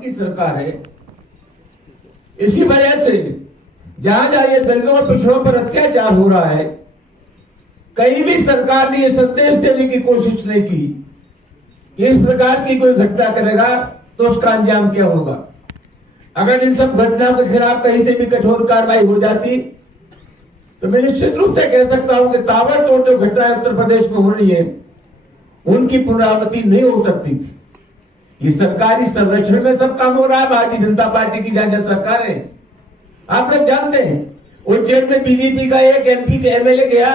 की सरकार है। इसी वजह से जहां जहां ये दलितों और पिछड़ों पर अत्याचार हो रहा है, कहीं भी सरकार ने ये संदेश देने की कोशिश नहीं की कि इस प्रकार की कोई घटना करेगा तो उसका अंजाम क्या होगा। अगर इन सब घटनाओं के खिलाफ कहीं से भी कठोर कार्रवाई हो जाती तो मैं निश्चित रूप से कह सकता हूं कि ताबड़तोड़ जो घटनाएं उत्तर प्रदेश में हो रही है उनकी पुनरावृत्ति नहीं हो सकती थी। ये सरकारी संरक्षण में सब काम हो रहा है। भारतीय जनता पार्टी की जहां सरकार है, आप लोग जानते हैं, उज्जैन में बीजेपी का एक एमपी के एमएलए गया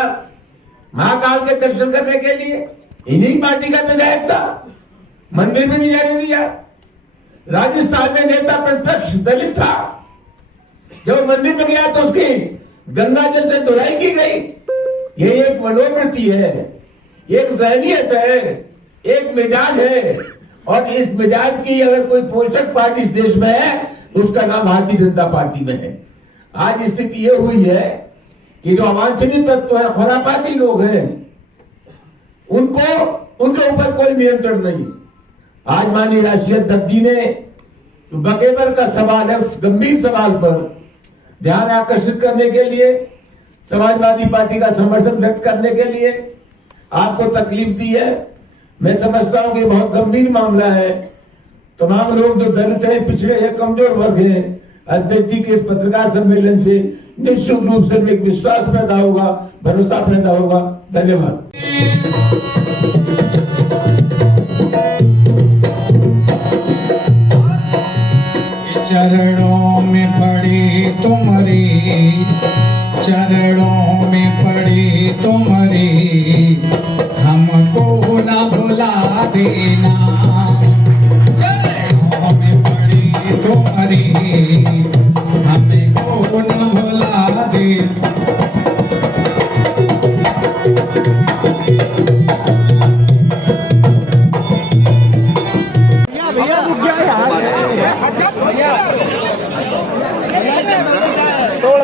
महाकाल के दर्शन करने के लिए, इन्हीं पार्टी का विधायक था, मंदिर में नहीं जाने दिया। राजस्थान में नेता प्रतिपक्ष दलित था, जब मंदिर में गया तो उसकी गंगा जल से धुलाई की गई। ये एक मनोवृत्ति है, एक ज़हनियत है, एक मिजाज है, और इस मिजाज की अगर कोई पोषक पार्टी इस देश में है तो उसका नाम भारतीय जनता पार्टी में है। आज स्थिति ये हुई है कि जो अवांछनीय तत्व है, खुरापाती लोग हैं, उनके ऊपर कोई नियंत्रण नहीं। आज माननीय राष्ट्रीय अध्यक्ष जी ने बकेबर का सवाल है, उस गंभीर सवाल पर ध्यान आकर्षित करने के लिए, समाजवादी पार्टी का समर्थन व्यक्त करने के लिए आपको तकलीफ दी है। मैं समझता हूं कि बहुत गंभीर मामला है। तमाम लोग जो दलित हैं, पिछड़े हैं, कमजोर वर्ग हैं, अध्यक्ष जी के इस पत्रकार सम्मेलन से निश्चित रूप से एक विश्वास पैदा होगा, भरोसा पैदा होगा। धन्यवाद। चरणों में पड़ी तुम्हारी, चरणों में पड़ी तुम्हारी, हमको ना भुला देना। चरणों में पड़ी तुम्हारी, हमको ना भुला देना।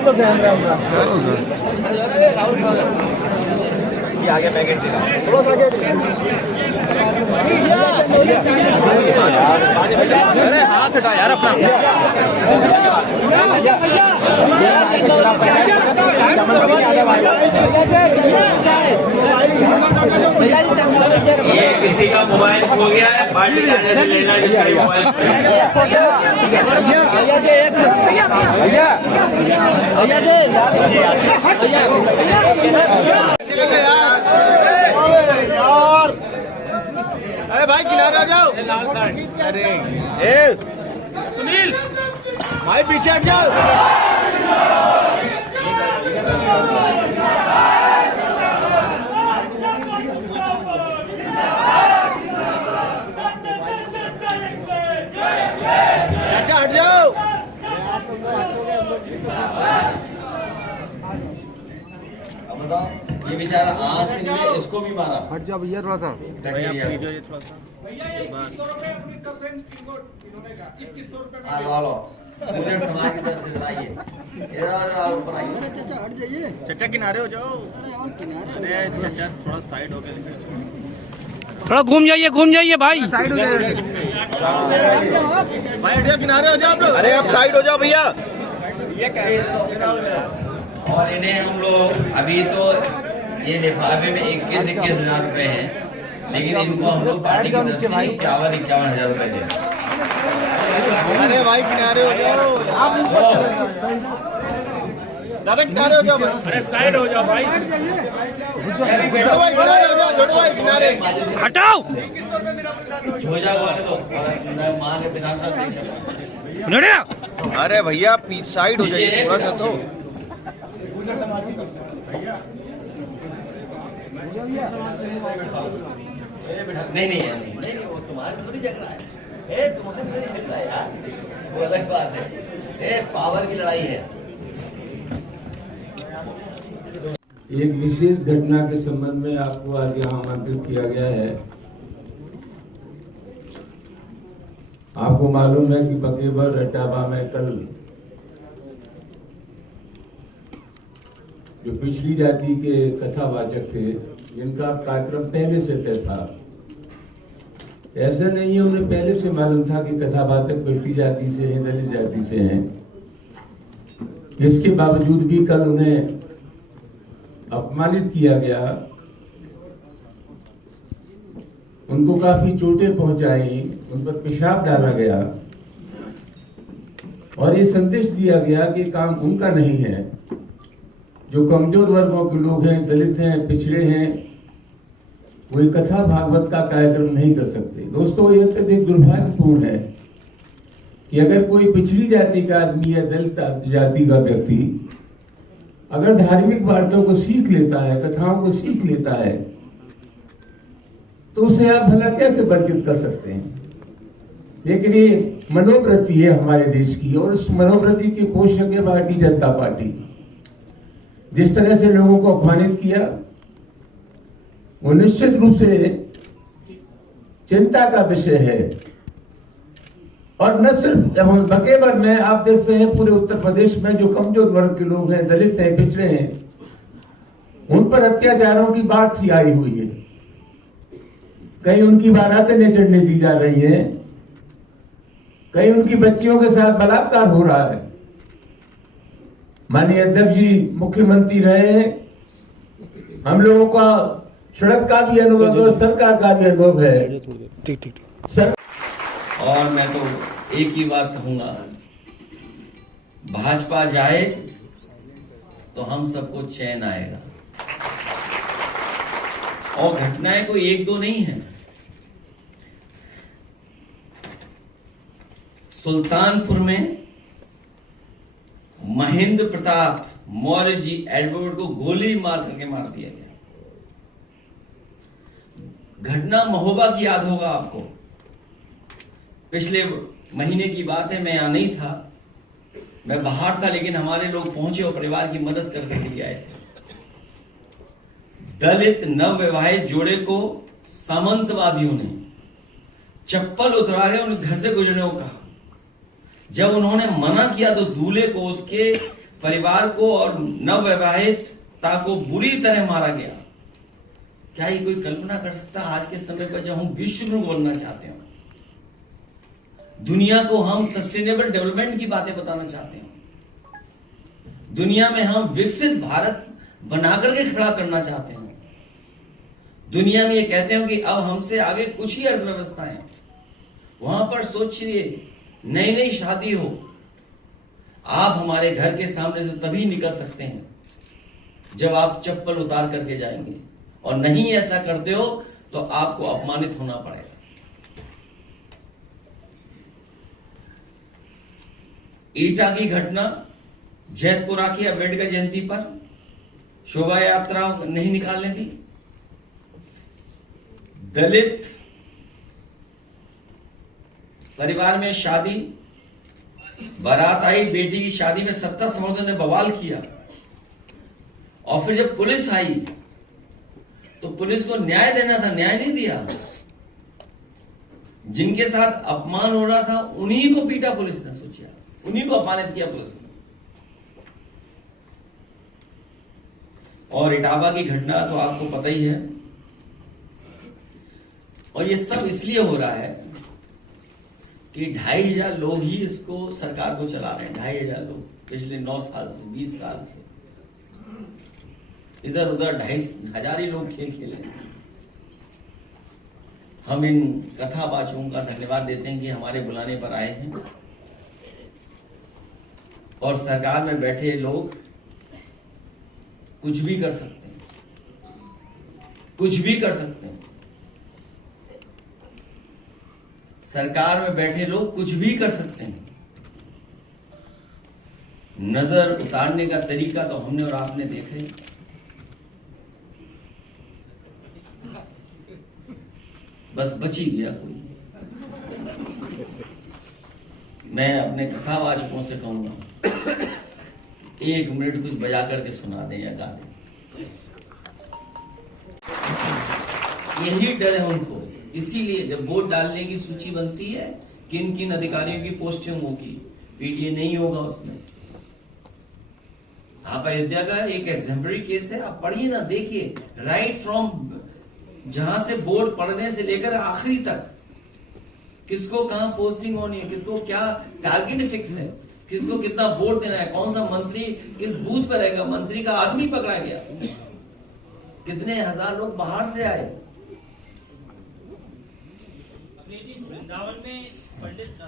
तो ध्यान रखना ये आगे पैकेट देना थोड़ा सा आगे। अरे हाथ हटा यार अपना। ये किसी का मोबाइल खो गया है, पार्टी जाने से लेना जिसका मोबाइल अरे भाई किनारे आ जाओ। अरे ए सुनील भाई पीछे हट जाओ। चाचा हट जाओ। ये बेचारा आँख से नहीं है, इसको भी मारा। हट जाओ भैया थोड़ा सा। भैया मुझे समाज की तरफ से लाइए। चाचा हट जाइए। चाचा किनारे हो जाओ। अरे चाचा थोड़ा साइड हो गए, थोड़ा घूम जाइए भाई। साइड हो जाइए भाई, हट जाओ, किनारे हो जाओ आप लोग। अरे आप साइड हो जाओ भैया। और इन्हें हम लोग अभी तो ये लिफाफे में 21,000 रुपए हैं, लेकिन इनको हम लोग पार्टी की तरफ से 51,000 रुपए दे। अरे भाई किनारे हो जाओ आप। दादा किनारे हो जाओ भाई। अरे साइड हो जाओ भाई। छोटू भाई किनारे हो जाओ। छोटू भाई किनारे हटाओ। हो जाओ माँ के बिना। अरे भैया साइड हो जाइए थोड़ा सा तो। नहीं वो तुम्हारे थोड़ी झगड़ा है, तुम्हारे थोड़ी झगड़ा है यार, वो अलग बात है। पावर की लड़ाई है। एक विशेष घटना के संबंध में आपको आज यहाँ आमंत्रित किया गया है। आपको मालूम है कि बकेबर इटावा में कल जो पिछड़ी जाति के कथावाचक थे, जिनका कार्यक्रम पहले से तय था, ऐसा नहीं है, उन्हें पहले से मालूम था कि कथावाचक पिछड़ी जाति से हैं, दलित जाति से हैं। इसके बावजूद भी कल उन्हें अपमानित किया गया, उनको काफी चोटें पहुंचाई, उन पर पेशाब डाला गया और ये संदेश दिया गया कि काम उनका नहीं है। जो कमजोर वर्गों के लोग हैं, दलित हैं, पिछड़े हैं, कोई कथा भागवत का कार्यक्रम नहीं कर सकते। दोस्तों, यह अत्यधिक दुर्भाग्यपूर्ण है कि अगर कोई पिछड़ी जाति का आदमी या दलित जाति का व्यक्ति अगर धार्मिक बातों को सीख लेता है, कथाओं को सीख लेता है, तो उसे आप भला कैसे वंचित कर सकते हैं। लेकिन ये मनोवृत्ति है हमारे देश की, और उस मनोवृत्ति की पोषक है भारतीय जनता पार्टी। जिस तरह से लोगों को अपमानित किया, वो निश्चित रूप से चिंता का विषय है। और न सिर्फ बकेबर में आप देखते हैं पूरे उत्तर प्रदेश में जो कमजोर वर्ग के लोग हैं, दलित हैं, पिछड़े हैं, उन पर अत्याचारों की बात सी आई हुई है। कहीं उनकी बारातें नहीं चढ़ने दी जा रही हैं, कहीं उनकी बच्चियों के साथ बलात्कार हो रहा है। माननीय अध्यक्ष जी मुख्यमंत्री रहे हैं, हम लोगों का सड़क का भी अनुभव है, सरकार का भी अनुभव है। और मैं तो एक ही बात कहूंगा, भाजपा जाए तो हम सबको चैन आएगा। और घटनाएं कोई एक दो नहीं है। सुल्तानपुर में महेंद्र प्रताप मौर्य जी एडवर्ड को गोली मार करके मार दिया गया। घटना महोबा की याद होगा आपको, पिछले महीने की बात है। मैं यहां नहीं था, मैं बाहर था, लेकिन हमारे लोग पहुंचे और परिवार की मदद करने के लिए आए थे। दलित नवविवाहित जोड़े को सामंतवादियों ने चप्पल उतरा के उनके घर से गुजरने को कहा। जब उन्होंने मना किया तो दूल्हे को, उसके परिवार को और नवविवाहिता को बुरी तरह मारा गया। क्या ये कोई कल्पना कर सकता आज के समय पर, जब हम विश्व गुरु बनना चाहते हैं, दुनिया को हम सस्टेनेबल डेवलपमेंट की बातें बताना चाहते हैं, दुनिया में हम विकसित भारत बनाकर के खड़ा करना चाहते हैं, दुनिया में ये कहते हैं कि अब हमसे आगे कुछ ही अर्थव्यवस्थाएं, वहां पर सोचिए नई नई शादी हो, आप हमारे घर के सामने से तभी निकल सकते हैं जब आप चप्पल उतार करके जाएंगे, और नहीं ऐसा करते हो तो आपको अपमानित होना पड़ेगा। ईटा की घटना, जैतपुरा की अम्बेडकर जयंती पर शोभा यात्रा नहीं निकालने दी, दलित परिवार में शादी, बारात आई, बेटी की शादी में सत्ता समर्थकों ने बवाल किया, और फिर जब पुलिस आई तो पुलिस को न्याय देना था, न्याय नहीं दिया। जिनके साथ अपमान हो रहा था उन्हीं को पीटा पुलिस ने, सोचिए, उन्हीं को अपमानित किया पुलिस ने। और इटावा की घटना तो आपको पता ही है। और ये सब इसलिए हो रहा है कि 2,500 लोग ही इसको सरकार को चला रहे हैं। 2,500 लोग पिछले 9 साल से, 20 साल से इधर उधर 2,500 ही लोग खेल खेले। हम इन कथावाचकों का धन्यवाद देते हैं कि हमारे बुलाने पर आए हैं, और सरकार में बैठे लोग कुछ भी कर सकते हैं, कुछ भी कर सकते हैं। सरकार में बैठे लोग कुछ भी कर सकते हैं। नजर उतारने का तरीका तो हमने और आपने देखा ही। बस बच ही गया कोई। मैं अपने कथावाचकों से कहूंगा, 1 मिनट कुछ बजा करके सुना दें या गा दें। यही डर है उनको। इसीलिए जब वोट डालने की सूची बनती है, किन किन अधिकारियों की पोस्टिंग होगी, पीडीए नहीं होगा उसमें। आप अयोध्या का एक एग्जाम्पलरी केस है, आप पढ़िए ना, देखिए, राइट फ्रॉम जहां से बोर्ड पढ़ने से लेकर आखिरी तक किसको कहां पोस्टिंग होनी है, किसको क्या टारगेट फिक्स है, किसको कितना वोट देना है, कौन सा मंत्री किस बूथ पर रहेगा, मंत्री का आदमी पकड़ा गया, कितने हजार लोग बाहर से आए। वृंदावन में पंडित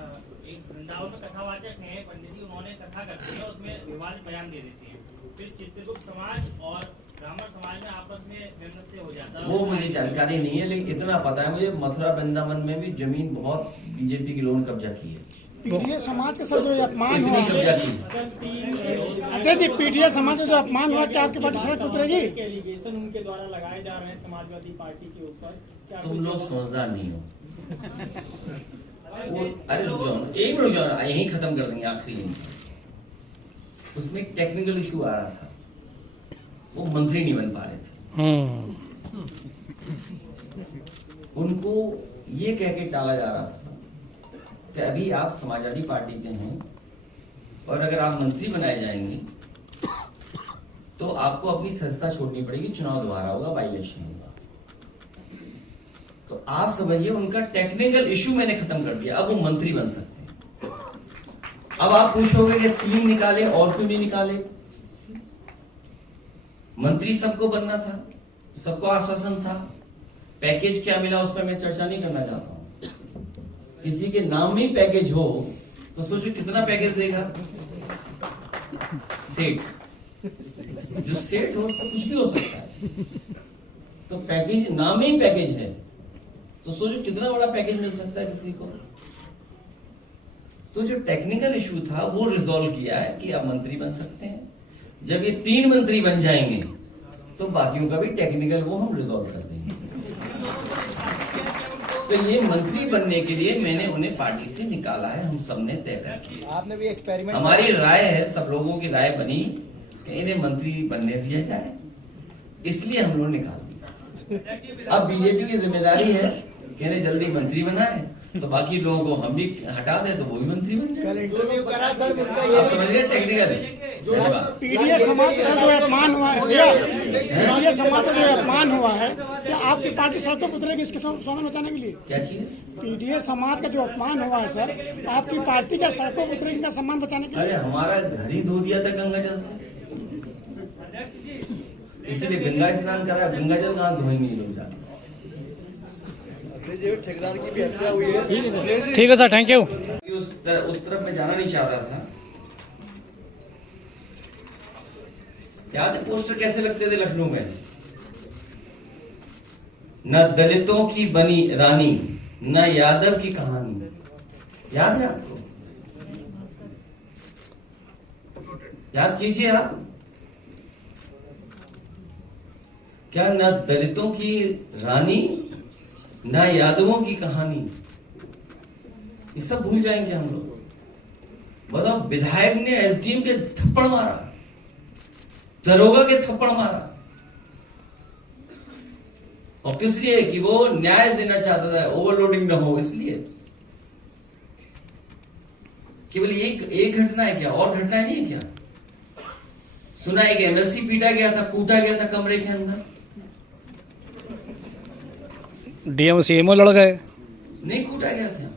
एक वृंदावन में कथावाचक हैं पंडित जी, उन्होंने कथा करते हैं, उसमें विवाद बयान दे देते हैं, फिर चित्रगुप्त समाज और ब्राह्मण समाज में आपस में वैमनस्य हो जाता है। वो मुझे जानकारी नहीं है, लेकिन इतना पता है मुझे मथुरा वृंदावन में भी जमीन बहुत बीजेपी के लोगों ने कब्जा की है। पीडीए समाज के सर जो ये अपमान इतनी हुआ, कब्जा की। अजय जी पीडीए समाज में जो अपमान हुआ, क्या आपकी पार्टी सड़क पर उतरेगी? एलिगेशन उनके द्वारा लगाए जा रहे हैं समाजवादी पार्टी के ऊपर, क्या तुम लोग समझदार नहीं हो। अरे रुक जाओ, एक मिनट जाओ, यही खत्म कर देंगे आखिरी यहीं। उसमें एक टेक्निकल इशू आ रहा था, वो मंत्री नहीं बन पा रहे थे। उनको ये कह के टाला जा रहा था कि अभी आप समाजवादी पार्टी के हैं और अगर आप मंत्री बनाए जाएंगे तो आपको अपनी संस्था छोड़नी पड़ेगी, चुनाव दोबारा होगा, बाई इलेक्शन होगा। तो आप समझिए उनका टेक्निकल इशू मैंने खत्म कर दिया, अब वो मंत्री बन सकते हैं। अब आप पूछोगे कि 3 निकाले और क्यों नहीं निकाले? मंत्री सबको बनना था, सबको आश्वासन था, पैकेज क्या मिला उस पर मैं चर्चा नहीं करना चाहता हूं। किसी के नाम में पैकेज हो तो सोचो कितना पैकेज देगा। सेठ, जो सेठ हो उसको कुछ भी हो सकता है, तो पैकेज नाम ही पैकेज है, तो सोचो कितना बड़ा पैकेज मिल सकता है किसी को। तो जो टेक्निकल इशू था वो रिजॉल्व किया है कि आप मंत्री बन सकते हैं। जब ये 3 मंत्री बन जाएंगे तो बाकियों का भी टेक्निकल वो हम रिजॉल्व कर देंगे। तो ये मंत्री बनने के लिए मैंने उन्हें पार्टी से निकाला है, हम सबने तय कर किया। आपने भी एक्सपेरिमेंट, हमारी राय है, सब लोगों की राय बनी कि इन्हें मंत्री बनने दिया जाए, इसलिए हम लोग निकाल दिया। अब बीजेपी की जिम्मेदारी है कि इन्हें जल्दी मंत्री बनाए, तो बाकी लोगों को हम भी हटा दें तो वो भी मंत्री बन जाए। इंटरव्यू करा सर, उनका आप समझ गए टेक्निकल? पीडीए समाज का जो अपमान हुआ है, पीडीए समाज का जो अपमान हुआ है, क्या आपकी पार्टी सड़कों पर उतरेगी इसके स्वागत बचाने के लिए? क्या चीज? पीडीए समाज का जो अपमान हुआ है सर, आपकी पार्टी का सड़कों पर उतरेगी का सम्मान बचाने के अरे लिए? हमारा घर ही धो दिया था गंगा जल से, इसलिए गंगा स्नान करा। गंगा जल कहां धोएंगे ये लोग जाकर? ठेकेदार की भी हत्या हुई है। ठीक है सर, थैंक यू। उस तरफ मैं जाना नहीं चाहता था। याद है पोस्टर कैसे लगते थे लखनऊ में? न दलितों की बनी रानी, न यादव की कहानी। याद है आपको? याद कीजिए आप। क्या न दलितों की रानी न यादवों की कहानी, ये सब भूल जाएंगे हम लोग। बताओ, विधायक ने एसडीएम के थप्पड़ मारा, दरोगा के थप्पड़ मारा, और किस लिए? कि वो न्याय देना चाहता था, ओवरलोडिंग न हो इसलिए। केवल एक घटना है क्या? और घटनाएं नहीं है क्या? सुना है कि एमएलसी पीटा गया था, कूटा गया था कमरे के अंदर। डीएम सीएमओ लड़ गए। नहीं कूटा गया क्या?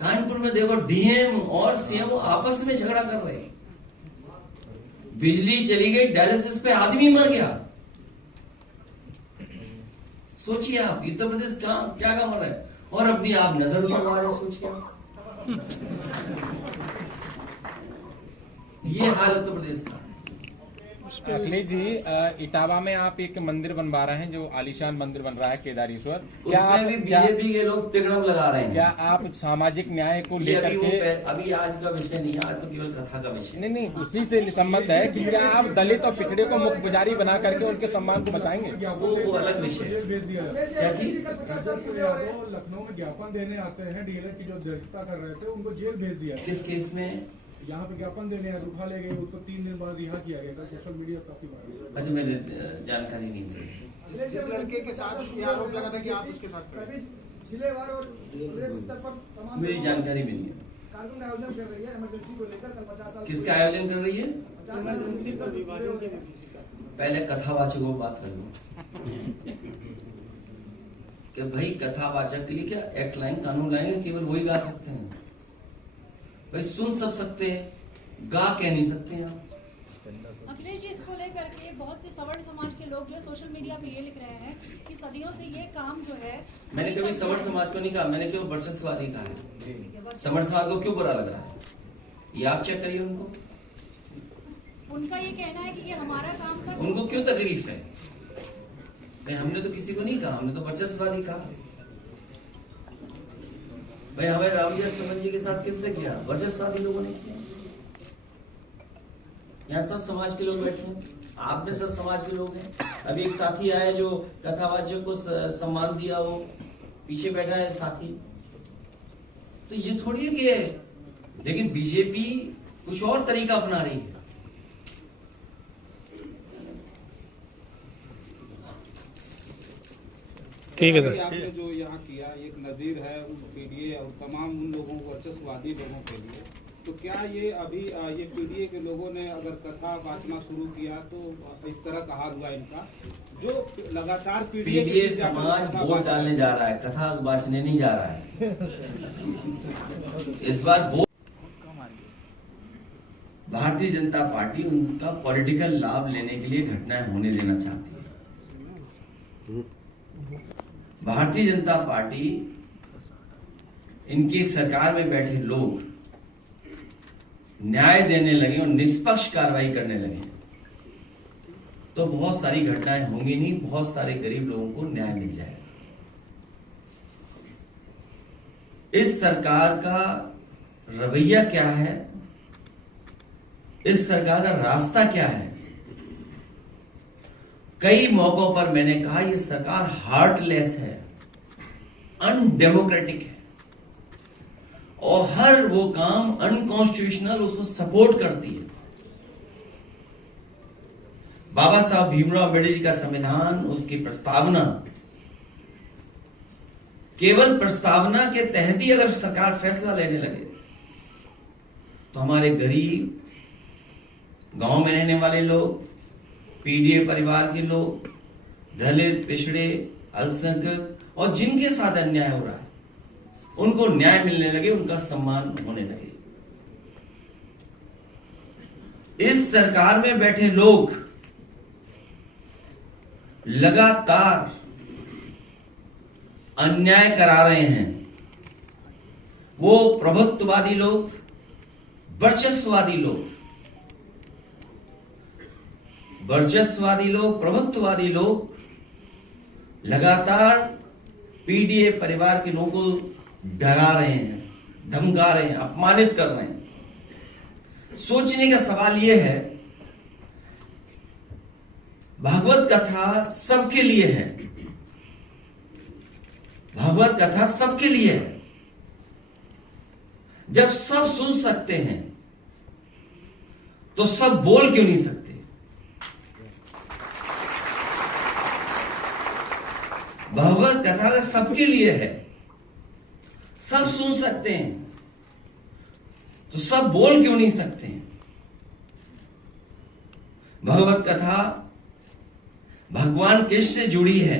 कानपुर में देखो, डीएम और सीएमओ आपस में झगड़ा कर रहे हैं। बिजली चली गई, डायलिसिस पे आदमी मर गया। सोचिए आप, उत्तर प्रदेश क्या क्या काम रहा है, और अपनी आप नजर उठा रहे। सोचिए ये हाल उत्तर प्रदेश का। अखिलेश जी, इटावा में आप एक मंदिर बनवा रहे हैं, जो आलीशान मंदिर बन रहा है केदारेश्वर। उसमें भी बीजेपी के लोग तिगड़म लगा रहे हैं। क्या आप सामाजिक न्याय को लेकर के? अभी आज का विषय नहीं है, आज तो केवल कथा का विषय। नहीं, उसी से संबंध है कि क्या आप दलित और पिछड़े को मुख्य पुजारी बना करके उनके सम्मान को बचाएंगे? वो अलग विषय है। क्या चीज? लखनऊ में ज्ञापन देने आते हैं, डीएलएड की जो दलितता कर रहे थे उनको जेल भेज दिया। किस केस में? यहाँ पे ज्ञापन देने उठा ले गए, उसको 3 दिन बाद रिहा किया गया था। सोशल मीडिया काफी बार। अच्छा, मैंने जानकारी नहीं मिली। जिस लड़के के साथ ये आरोप लगा था कि आप उसके साथ जिलेवार और प्रदेश स्तर पर तमाम मेरी जानकारी मिली है। कार्यक्रम का आयोजन कर रही है इमरजेंसी को लेकर। कल 50 साल किसका आयोजन कर रही है? 50 साल पहले कथावाचकों को बात कर लो। कि भाई कथावाचक के लिए क्या एक्ट लाएंगे, कानून लाएंगे, केवल वही गा सकते हैं। भाई सुन सब सकते हैं, गा कह नहीं सकते हैं आप। अखिलेश जी, इसको लेकर के बहुत से सवर्ण समाज के लोग जो है सोशल मीडिया पे ये लिख रहे हैं कि सदियों से ये काम जो है, मैंने कभी सवर्ण समाज को नहीं कहा, मैंने केवल वर्चस्ववादी कहा है। सवर्ण समाज को क्यों बुरा लग रहा है, ये आप चेक करिए उनको। उनका ये कहना है कि ये हमारा काम था। उनको क्यों तकलीफ है? भाई हमने तो किसी को नहीं कहा, हमने तो वर्चस्ववादी कहा। भाई हमें रामजय सुमन जी के साथ किससे किया? वर्चस्ववादी लोगों ने किया। यहाँ सब समाज के लोग बैठे हैं, आप में सब समाज के लोग हैं। अभी एक साथी आया जो कथावाचक को सम्मान दिया, वो पीछे बैठा है साथी। तो ये थोड़ी है कि, लेकिन बीजेपी कुछ और तरीका अपना रही है। ठीक है सर। आपने जो यहाँ किया एक नजीर है उन पीडीए और तमाम उन लोगों को, वर्चस्ववादी लोगों के लिए। तो क्या ये अभी ये पीडीए के लोगों ने अगर कथा वाचना शुरू किया तो इस तरह का हाल हुआ इनका, जो लगातार पीडीए समाज वोट डालने जा रहा है, कथा वाचने नहीं जा रहा है। इस बार भारतीय जनता पार्टी उनका पॉलिटिकल लाभ लेने के लिए घटनाएं होने देना चाहती है। भारतीय जनता पार्टी, इनकी सरकार में बैठे लोग न्याय देने लगे और निष्पक्ष कार्रवाई करने लगे तो बहुत सारी घटनाएं होंगी नहीं, बहुत सारे गरीब लोगों को न्याय मिल जाएगा। इस सरकार का रवैया क्या है, इस सरकार का रास्ता क्या है? कई मौकों पर मैंने कहा यह सरकार हार्टलेस है, अनडेमोक्रेटिक है और हर वो काम अनकॉन्स्टिट्यूशनल उसको सपोर्ट करती है। बाबा साहब भीमराव अम्बेडकर जी का संविधान, उसकी प्रस्तावना, केवल प्रस्तावना के तहत ही अगर सरकार फैसला लेने लगे तो हमारे गरीब, गांव में रहने वाले लोग, पीडीए परिवार के लोग, दलित, पिछड़े, अल्पसंख्यक और जिनके साथ अन्याय हो रहा है उनको न्याय मिलने लगे, उनका सम्मान होने लगे। इस सरकार में बैठे लोग लगातार अन्याय करा रहे हैं। वो प्रभुत्ववादी लोग, वर्चस्ववादी लोग, प्रभुत्ववादी लोग लगातार पीडीए परिवार के लोगों को डरा रहे हैं, धमका रहे हैं, अपमानित कर रहे हैं। सोचने का सवाल यह है, भागवत कथा सबके लिए है, भागवत कथा सबके लिए है। जब सब सुन सकते हैं तो सब बोल क्यों नहीं सकते? भागवत कथा सबके लिए है, सब सुन सकते हैं तो सब बोल क्यों नहीं सकते हैं? भगवत कथा भगवान कृष्ण से जुड़ी है।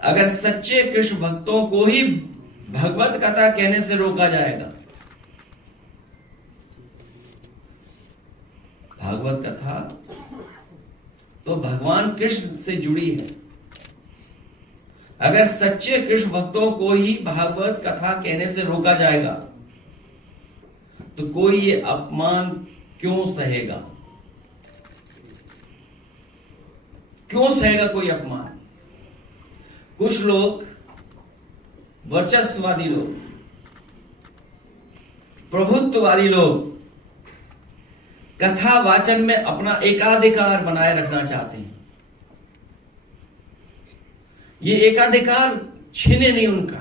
अगर सच्चे कृष्ण भक्तों को ही भगवत कथा कहने से रोका जाएगा, भागवत कथा तो भगवान कृष्ण से जुड़ी है। अगर सच्चे कृष्ण भक्तों को ही भागवत कथा कहने से रोका जाएगा तो कोई ये अपमान क्यों सहेगा? क्यों सहेगा कोई अपमान? कुछ लोग, वर्चस्ववादी लोग, प्रभुत्ववादी लोग कथा वाचन में अपना एकाधिकार बनाए रखना चाहते हैं। ये एकाधिकार छीने नहीं उनका,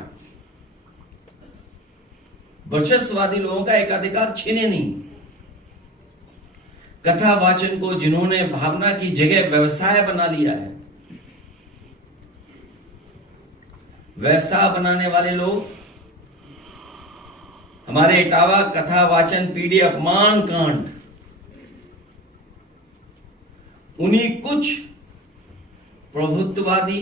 वर्चस्ववादी लोगों का एकाधिकार छीने नहीं। कथा वाचन को जिन्होंने भावना की जगह व्यवसाय बना लिया है, व्यवसाय बनाने वाले लोग, हमारे इटावा कथा वाचन पीडीए अपमान कांड, उन्हीं कुछ प्रभुत्ववादी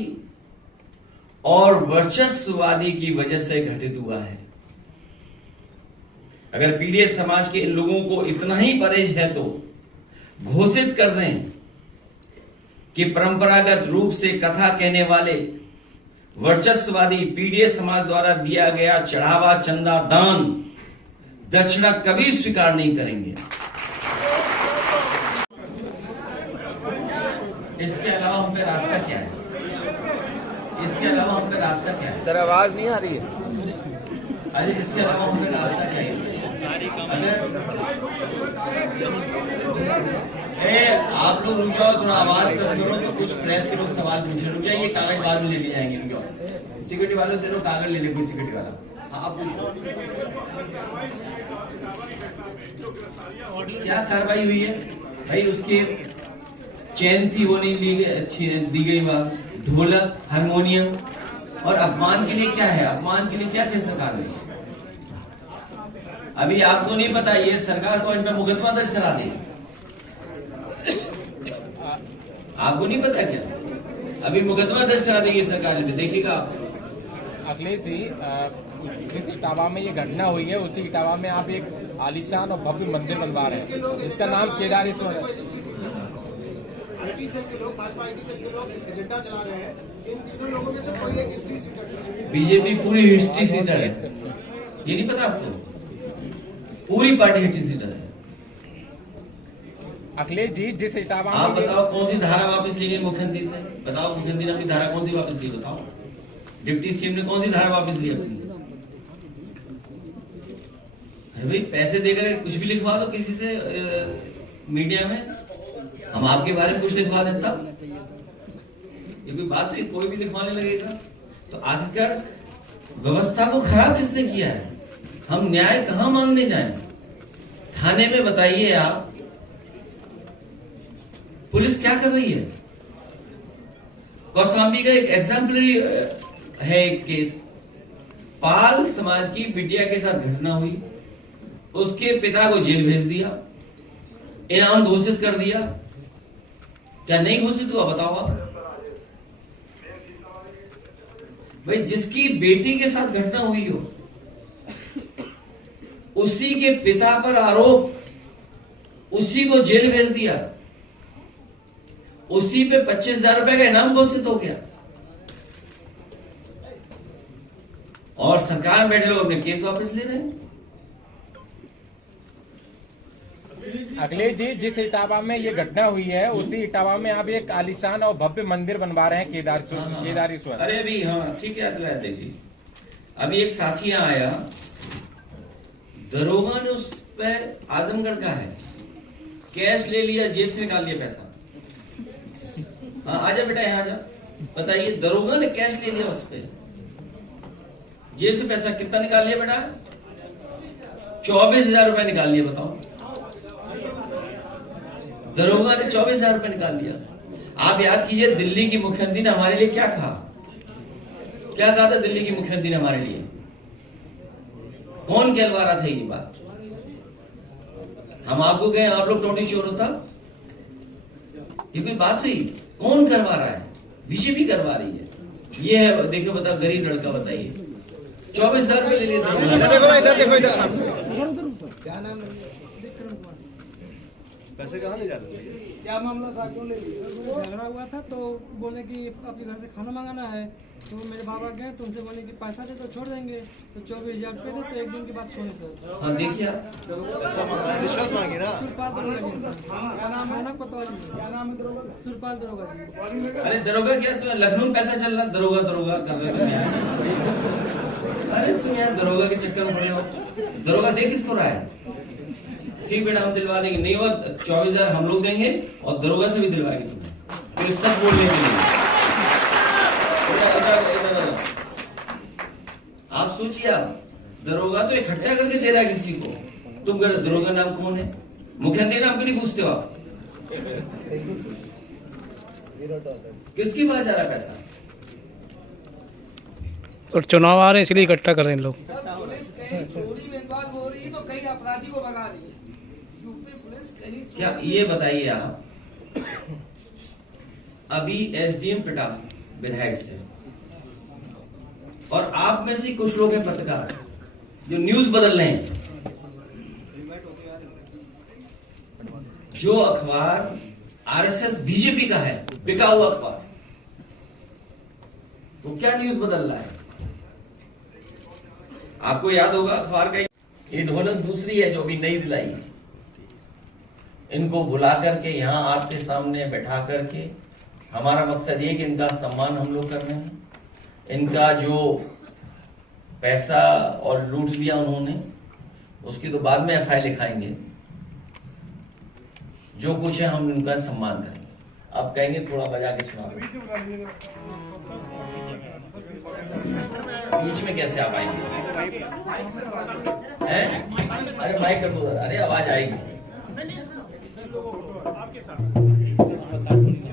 और वर्चस्ववादी की वजह से घटित हुआ है। अगर पीडीएस समाज के इन लोगों को इतना ही परहेज है तो घोषित कर दें कि परंपरागत रूप से कथा कहने वाले वर्चस्ववादी पीडीएस समाज द्वारा दिया गया चढ़ावा, चंदा, दान, दक्षिणा कभी स्वीकार नहीं करेंगे। इसके अलावा हम पे रास्ता क्या है? इसके अलावा हम पे रास्ता क्या है? सर आवाज नहीं आ रही है। अरे इसके अलावा हम पे रास्ता क्या है? आप लोग रुक जाओ, थोड़ा आवाज कम करो तो कुछ प्रेस के लोग सवाल पूछे। रुक जाइए, कागज बाद में ले लिए जाएंगे। रुक जाओ, सिक्योरिटी वालों से कागज ले ले, कोई सिक्योरिटी वाला। हाँ आप पूछो, क्या कार्रवाई हुई है भाई? उसके चैन थी वो नहीं ली गई, दी गई वह ढोलक, हारमोनियम। और अपमान के लिए क्या है? अपमान के लिए क्या थे सरकार ने? अभी आपको नहीं पता, ये सरकार को इन पर मुकदमा दर्ज करा दे। आपको नहीं पता क्या? अभी मुकदमा दर्ज करा देगी सरकार ने, देखिएगा आप। अखिलेश जी, जिस इटावा में ये घटना हुई है उसी इटावा में आप एक आलीशान और भव्य मंदिर बनवा रहे हैं, जिसका नाम केदारेश्वर है। आईटी सेल के लोग, भाजपा आईटी सेल के लोग एजेंडा चला रहे हैं। इन तीनों लोगों में से कोई एक हिस्ट्री सीटर है। बीजेपी पूरी हिस्ट्री सीटर है, ये नहीं पता आपको? पूरी पार्टी हिस्ट्री सीटर है। अखिलेश जी, जिस इटावा आप बताओ कौन सी धारा वापस ली गई मुख्यमंत्री से? बताओ, मुख्यमंत्री ने अपनी धारा कौन सी वापस ली? बताओ, डिप्टी सीएम ने कौन सी धारा वापस ली अपनी? अरे भाई, पैसे देकर कुछ भी लिखवा दो किसी से मीडिया में, हम आपके बारे में कुछ लिखवा देता। ये कोई बात हुई? कोई भी लिखवाने लगेगा तो आखिरकार व्यवस्था को खराब किसने किया है? हम न्याय कहां मांगने जाएं? थाने में बताइए आप, पुलिस क्या कर रही है? कौशाम्बी का एक एग्जाम्पलरी है एक केस। पाल समाज की बिटिया के साथ घटना हुई, उसके पिता को जेल भेज दिया, इनाम घोषित कर दिया। क्या नहीं घोषित हुआ? बताओ आप भाई। जिसकी बेटी के साथ घटना हुई हो, उसी के पिता पर आरोप, उसी को जेल भेज दिया, उसी पे 25,000 रुपए का इनाम घोषित हो गया, और सरकार में बैठे लोग अपने केस वापस ले रहे हैं। अखिलेश जी, जिस इटावा में ये घटना हुई है उसी इटावा में आप एक आलीशान और भव्य मंदिर बनवा रहे हैं, केदारेश्वर। अरे अभी, हाँ ठीक है, देखिए अभी एक साथी यहाँ आया, दरोगा ने उस पे, आजमगढ़ का है, कैश ले लिया, जेब से निकाल लिया पैसा। हाँ आजा बेटा, यहाँ आजा। बताइए, दरोगा ने कैश ले लिया, उस पे जेब से पैसा कितना निकाल लिया बेटा? 24,000 रुपए निकाल लिया। बताओ, दरोगा ने 24,000 रुपए निकाल लिया। आप याद कीजिए, दिल्ली की मुख्यमंत्री ने हमारे लिए क्या कहा? क्या कहा था दिल्ली की मुख्यमंत्री ने हमारे लिए? कौन कहलवा रहा था ये बात? हम आपको कहें आप लोग टोटी चोर होता? ये कोई बात हुई? कौन करवा रहा है? बीजेपी करवा रही है। ये है, देखो बताओ, गरीब लड़का, बताइए 24,000 रुपए ले लिए। पैसे कहाँ ले जा रहे थे? क्या मामला था, क्यों ले लिया? झगड़ा हुआ था तो बोले कि आपके घर से खाना मंगाना है, तो मेरे बाबा गए तो उनसे बोले कि पैसा दे तो छोड़ देंगे, तो 24,000 रुपए दे तो एक दिन के बाद छोड़े थे। हाँ देखिए, रिश्वत मांगी ना। सुरपाल दरोगा। क्या नाम है ना, पता नहीं क्या नाम है दरोगा? सुरपाल दरोगा जी। अरे दरोगा क्या, तुम्हें लखनऊ में पैसा चल रहा, दरोगा दरोगा कर रहे तुम यहाँ। अरे तुम यहाँ दरोगा के चक्कर में पड़े हो। दरोगा दे किसको रहा है? ठीक बेटा, हम दिलवा देंगे। नहीं हुआ 24,000 हम लोग देंगे और दरोगा से भी दिलवाएंगे तुम्हें। फिर सच बोलने के लिए आप सोचिए, आप दरोगा तो इकट्ठा करके दे रहा है किसी को, तुम कह रहे दरोगा नाम कौन है? मुख्यमंत्री नाम क्यों नहीं पूछते हो आप? किसके पास जा रहा है पैसा? तो चुनाव आ रहे हैं इसलिए इकट्ठा कर रहे हैं लोग। पुलिस कहीं चोरी में इन्वॉल्व हो रही है तो कहीं अपराधी को भगा रही है। यूपी पुलिस कहीं, क्या ये बताइए आप, अभी एसडीएम पिटा विधायक से, और आप में से कुछ लोग हैं पत्रकार जो न्यूज बदल रहे हैं। जो अखबार आरएसएस बीजेपी का है, बिका हुआ अखबार, वो क्या न्यूज बदल रहा है? आपको याद होगा अखबार का ये ढोलक दूसरी है जो अभी नई दिलाई है। इनको बुला करके यहां आपके सामने बैठा करके हमारा मकसद ये कि इनका सम्मान हम लोग कर रहे हैं। इनका जो पैसा और लूट लिया उन्होंने, उसकी तो बाद में एफआईआर लिखाएंगे। जो कुछ है हम इनका सम्मान करेंगे। आप कहेंगे थोड़ा बजा के सुना दो। बीच में कैसे आप आएंगे? अरे माइक कर दो, अरे आवाज आएगी।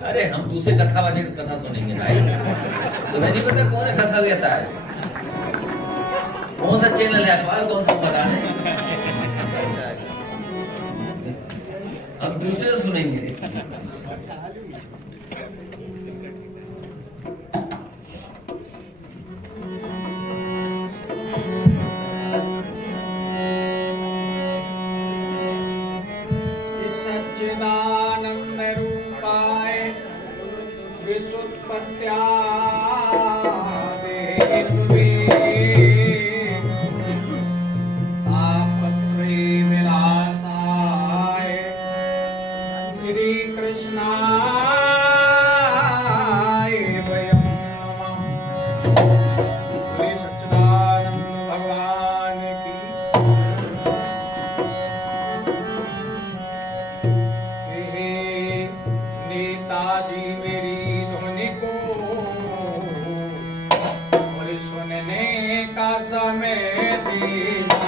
अरे हम दूसरे कथावाचक से कथा सुनेंगे भाई। तुम्हें नहीं पता कौन है कथा कहता है? कौन सा चैनल है, अखबार कौन सा बता रहे? अब दूसरे सुनेंगे। सच्चिदानंद रूपाय विशुद्धपत्यादेवे तापत्रे विलासाय श्री कृष्णाय वयं नमः। श्री सच्चिदानंद भगवान की। नेताजी मेरी ध्वनि को और सुनने का समय देना।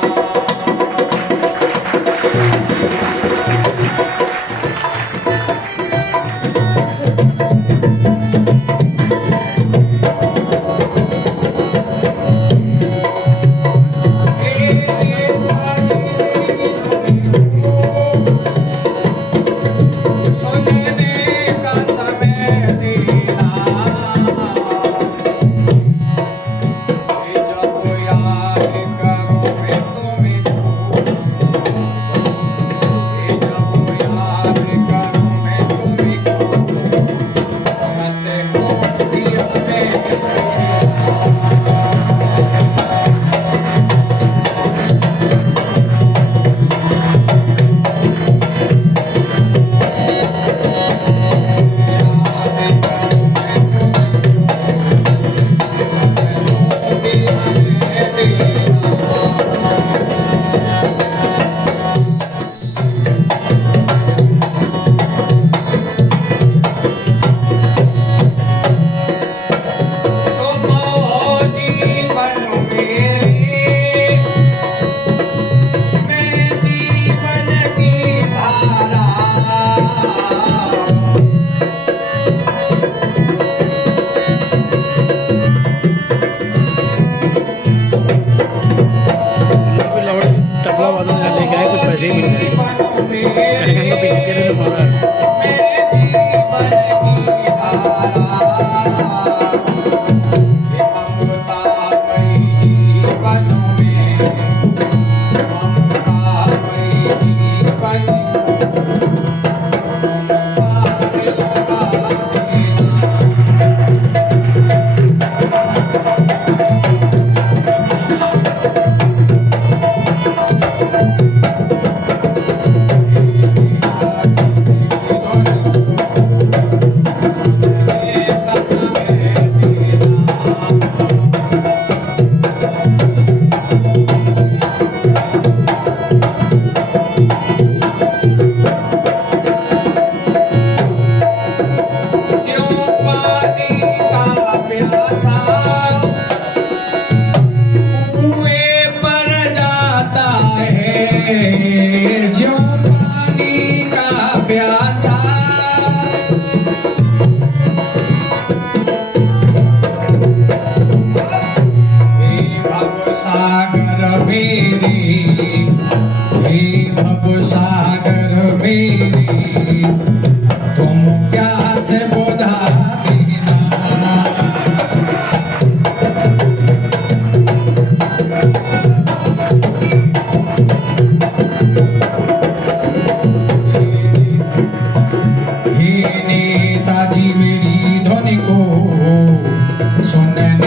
सुनने